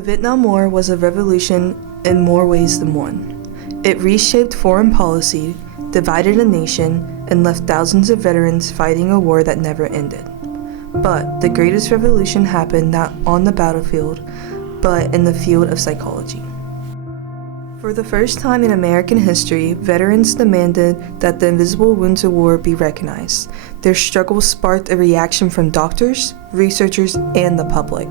The Vietnam War was a revolution in more ways than one. It reshaped foreign policy, divided a nation, and left thousands of veterans fighting a war that never ended. But the greatest revolution happened not on the battlefield, but in the field of psychology. For the first time in American history, veterans demanded that the invisible wounds of war be recognized. Their struggle sparked a reaction from doctors, researchers, and the public.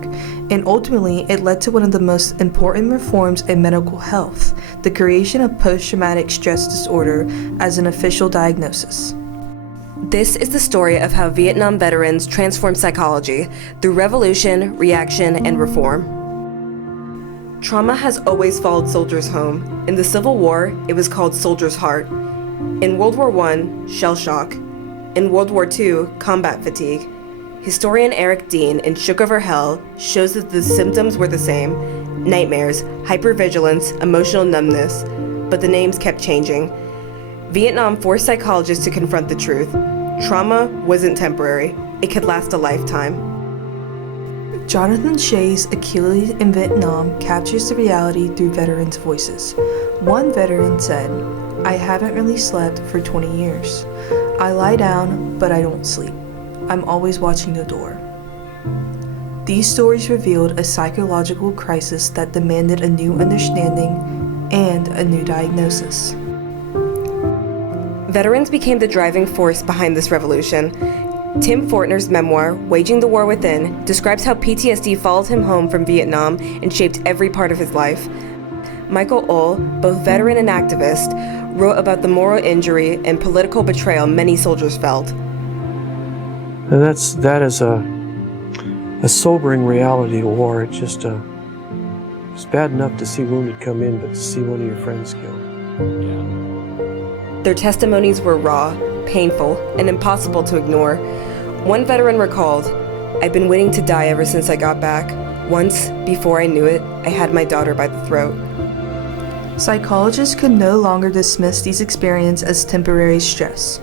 And ultimately, it led to one of the most important reforms in medical health, the creation of post-traumatic stress disorder as an official diagnosis. This is the story of how Vietnam veterans transformed psychology through revolution, reaction, and reform. Trauma has always followed soldiers home. In the Civil War, it was called soldier's heart. In World War I, shell shock. In World War II, combat fatigue. Historian Eric Dean in Shook Over Hell shows that the symptoms were the same: nightmares, hypervigilance, emotional numbness, but the names kept changing. Vietnam forced psychologists to confront the truth. Trauma wasn't temporary. It could last a lifetime. Jonathan Shea's Achilles in Vietnam captures the reality through veterans' voices. One veteran said, "I haven't really slept for 20 years. I lie down, but I don't sleep. I'm always watching the door." These stories revealed a psychological crisis that demanded a new understanding and a new diagnosis. Veterans became the driving force behind this revolution. Tim Fortner's memoir, Waging the War Within, describes how PTSD followed him home from Vietnam and shaped every part of his life. Michael Ull, both veteran and activist, wrote about the moral injury and political betrayal many soldiers felt. And that is a sobering reality of war. It's bad enough to see wounded come in, but to see one of your friends killed. Their testimonies were raw, painful, and impossible to ignore. One veteran recalled, "I've been waiting to die ever since I got back. Once, before I knew it, I had my daughter by the throat." Psychologists could no longer dismiss these experiences as temporary stress.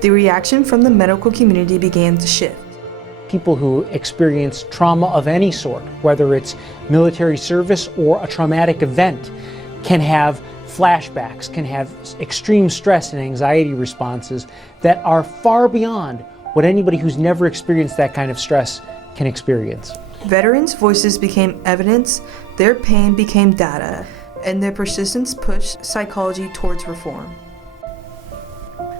The reaction from the medical community began to shift. People who experience trauma of any sort, whether it's military service or a traumatic event, can have flashbacks, can have extreme stress and anxiety responses that are far beyond what anybody who's never experienced that kind of stress can experience. Veterans' voices became evidence, their pain became data, and their persistence pushed psychology towards reform.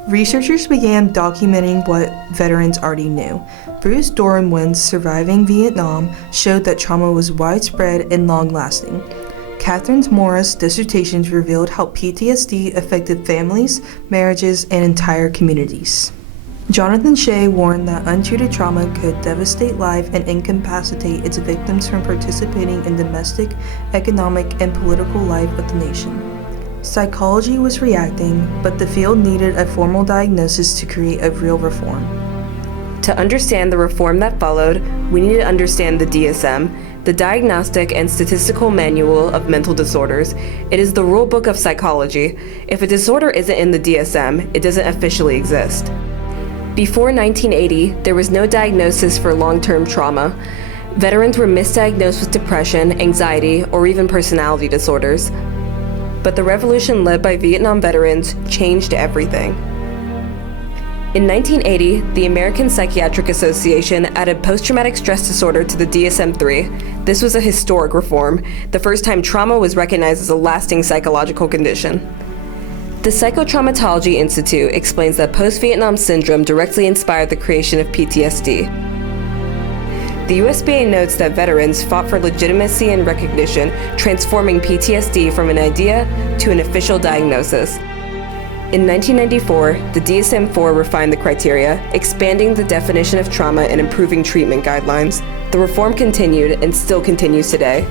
Researchers began documenting what veterans already knew. Bruce Dorenwin's Surviving Vietnam showed that trauma was widespread and long-lasting. Catherine Morris' dissertations revealed how PTSD affected families, marriages, and entire communities. Jonathan Shea warned that untreated trauma could devastate life and incapacitate its victims from participating in domestic, economic, and political life of the nation. Psychology was reacting, but the field needed a formal diagnosis to create a real reform. To understand the reform that followed, we need to understand the DSM, the Diagnostic and Statistical Manual of Mental Disorders. It is the rule book of psychology. If a disorder isn't in the DSM, it doesn't officially exist. Before 1980, there was no diagnosis for long-term trauma. Veterans were misdiagnosed with depression, anxiety, or even personality disorders. But the revolution led by Vietnam veterans changed everything. In 1980, the American Psychiatric Association added post-traumatic stress disorder to the DSM-3. This was a historic reform, the first time trauma was recognized as a lasting psychological condition. The Psychotraumatology Institute explains that post-Vietnam syndrome directly inspired the creation of PTSD. The USBA notes that veterans fought for legitimacy and recognition, transforming PTSD from an idea to an official diagnosis. In 1994, the DSM-4 refined the criteria, expanding the definition of trauma and improving treatment guidelines. The reform continued and still continues today.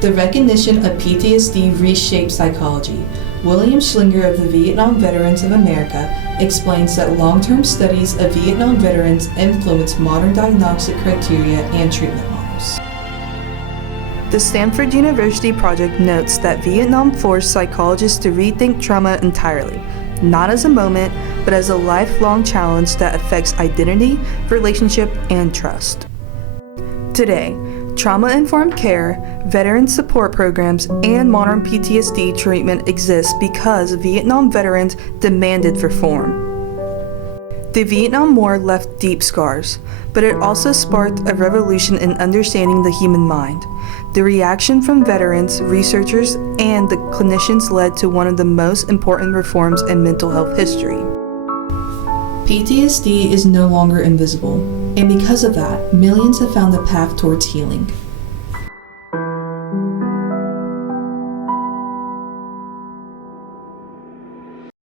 The recognition of PTSD reshaped psychology. William Schlinger of the Vietnam Veterans of America explains that long-term studies of Vietnam veterans influence modern diagnostic criteria and treatment models. The Stanford University project notes that Vietnam forced psychologists to rethink trauma entirely, not as a moment, but as a lifelong challenge that affects identity, relationship, and trust. Today, Trauma-informed care, veteran support programs, and modern PTSD treatment exist because Vietnam veterans demanded reform. The Vietnam War left deep scars, but it also sparked a revolution in understanding the human mind. The reaction from veterans, researchers, and the clinicians led to one of the most important reforms in mental health history. PTSD is no longer invisible, and because of that, millions have found a path towards healing.